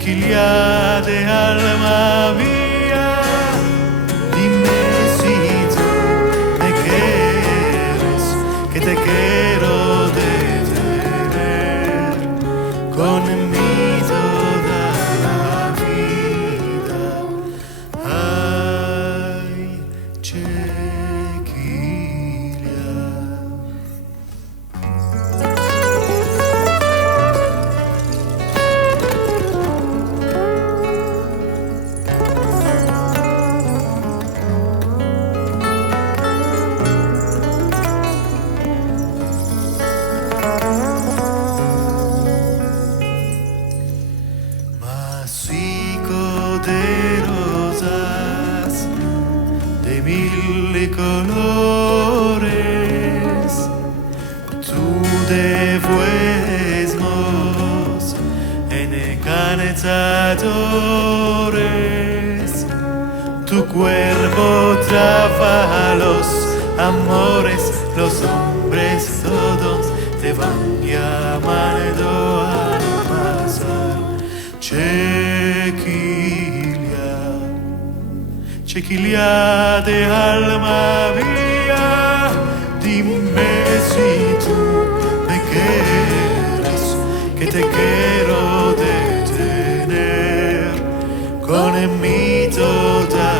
chiquilla de alma mía, dime si tú me quieres, que te quiero detener conmigo toda la vida. Ay, chiquilla. Macico de rosas de mil colores, tú devuesmos en encantadores, tu cuerpo trabaja los amores, los hombres todos te van llamando al pasar. Chiquilla, chiquilla de alma mía, dime si tú me quieres, que te quiero detener con mi toda